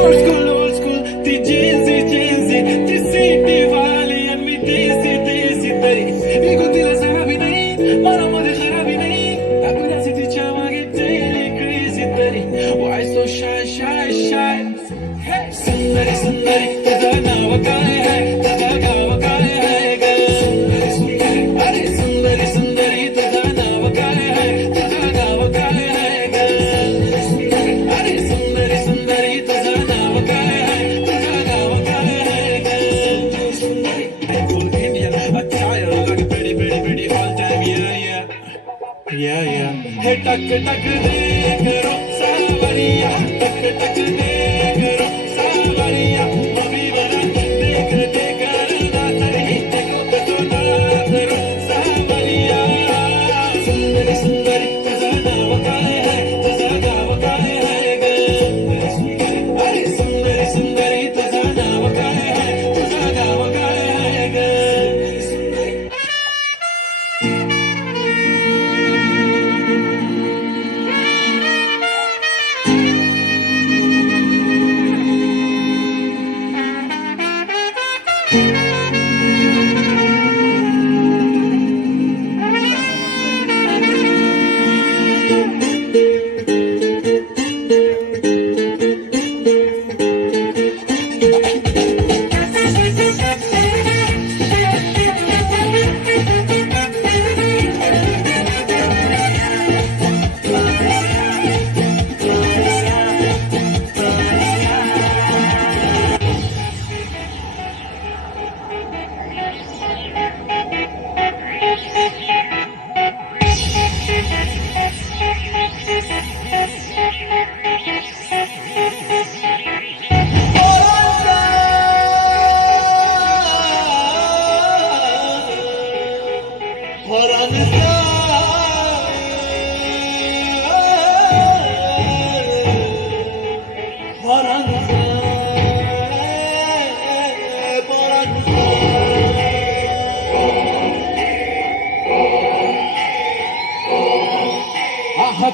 old school, ती cheesy, cheesy, ती city वाली and मी देसी, देसी तरी विकून तिला सहावी नाही, मनामध्ये खराबी नाही, आपल्याच तिच्या मागे daily crazy तरी why so shy, shy, shy. Hey, सुंदरी सुंदरी तुझं नाव काय आहे, तुझं गाव काय आहे ग? अरे सुंदरी सुंदरी तुझं नाव काय आहे, तुझं गाव काय आहे ग? अरे सुंदरी सुंदरी तुझं नाव काय आहे, तुझं गाव काय आहे ग? I cool Indian attire like a pretty, pretty, pretty all time, yeah, yeah. Yeah, yeah. Hey, tak tak de karo savariya, tak tak de karo savariya. Mami bana dekh dekh na tari dekho to na karo savariya. Sundari sundari tuza naam kaay hai, tuza gav kaay hai ga? Are sundari sundari tuza naam kaay hai, tuza gav kaay hai ga?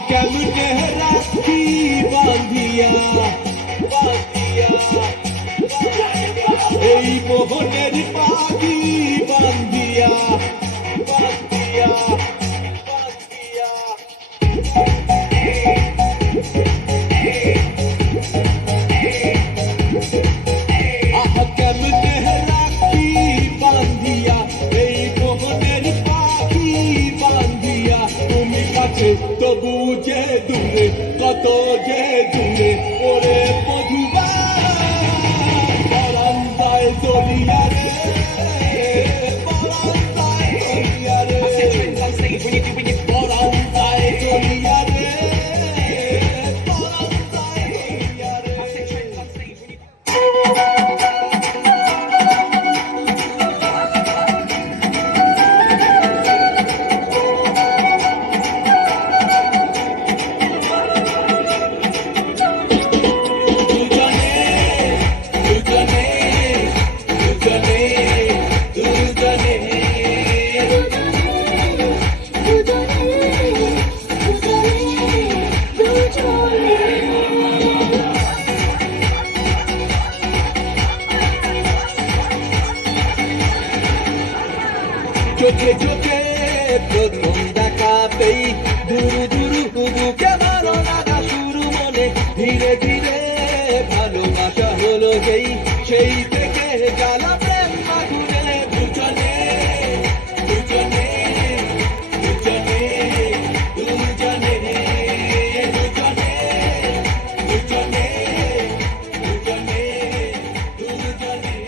কেমনে রাখি বাঁধিয়া বাঁধিয়া এই মোহনের পাখি বাঁধিয়া বাঁধিয়া বাঁধিয়া কেমনে রাখি বাঁধিয়া এই মোহনের পাখি বাঁধিয়া তুমি কাছে তবু যে দূরে কত যে দূরে ওরে মধুবা পরাণ যায় দলিয়া রে পরাণ যায় দলিয়া রে পরাণ যায় দলিয়া রে পরাণ যায় দলিয়া রে চোখে চোখে প্রথম দেখা পেই দুরু দুরু বুকে ভালো লাগা শুরু মনে ধীরে ধীরে ভালোবাসা হলো সেই থেকে জ্বালা প্রেম মাধুরে দুজনে দুজনে দুজনে দুজনে দুজনে দুজনে দুজনে দুজনে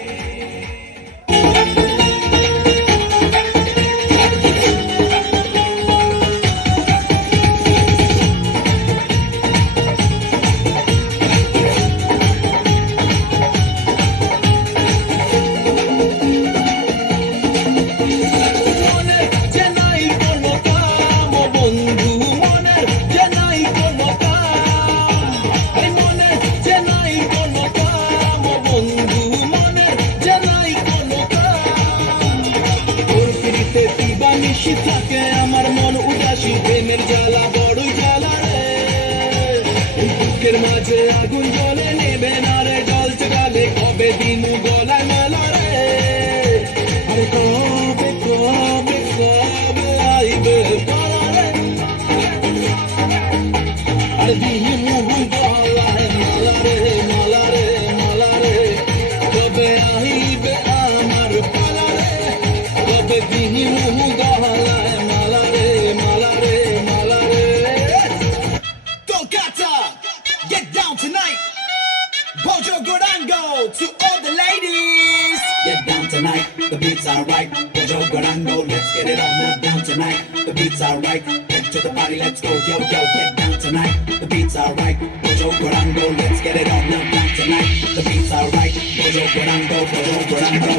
থাকে আমার মন উদাসী প্রেমের জ্বালা বড়ই জ্বালা রে বুকের মাঝে আগুন জ্বলে নেবে না রে দিহি মুহু গলায় মালা রে মালা রে মালা রে কবে আহিবে আমার পালা রে কবে দিহি মুহু গলায় মালা রে মালা রে মালা রে Kolkata, get down tonight. Bojo Gorango to all the ladies. Get down tonight, the beats are right. Bojo Gorango, let's get it on up down tonight. The beats are right. Head to the party, let's go, yo, yo, get down tonight. The beats are right. Bojo Gorango, let's get it on up down tonight. The beats are right. Bojo Gorango, Bojo Gorango.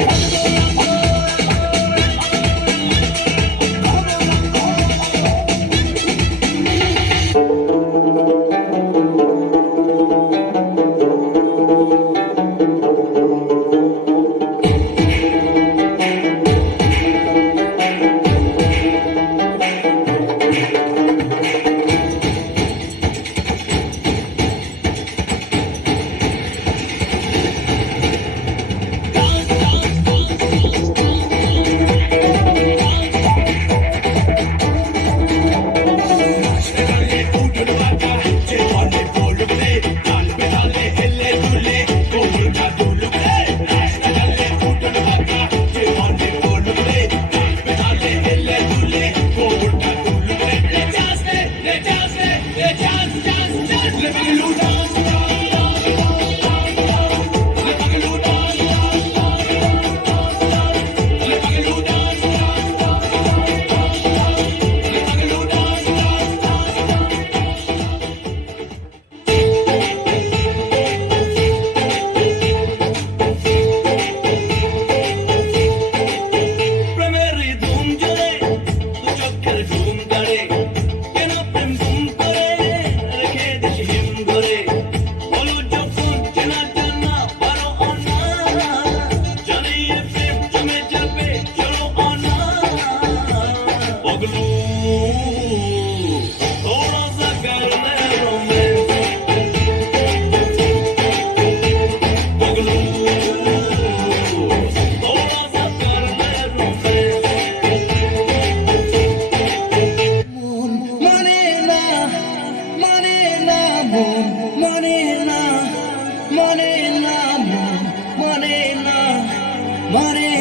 Money